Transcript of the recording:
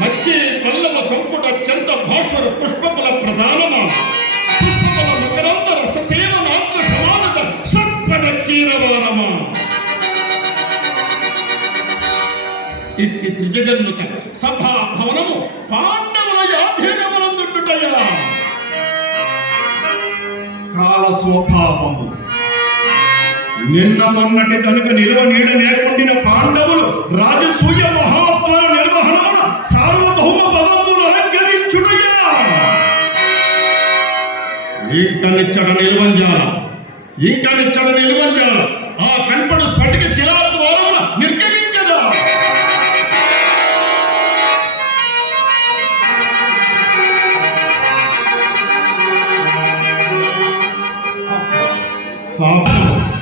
మచ్చి పల్లవ సంపుట చెంత భాషుర పుష్పముల ప్రధానమా? పుష్పముల మకరంద రససేవనాత్ర సమానత షట్పద కీరవారమా? ఇట్టి త్రిజగన్నుత సభా భవనము పాండవుల యాధీనములందుండుటయా కాల స్వభావము నిన్న మొన్నటి తనుక నిలువ నీడ లేకుండిన పాండవులు రాజసూయ ఇంకా నిచ్చట నిలువంజాల ఇంకా నిచ్చట నిలువంజాల ఆ కనపడు స్ఫటిక శిలా ద్వారమున నిర్గమించదా. పాపం.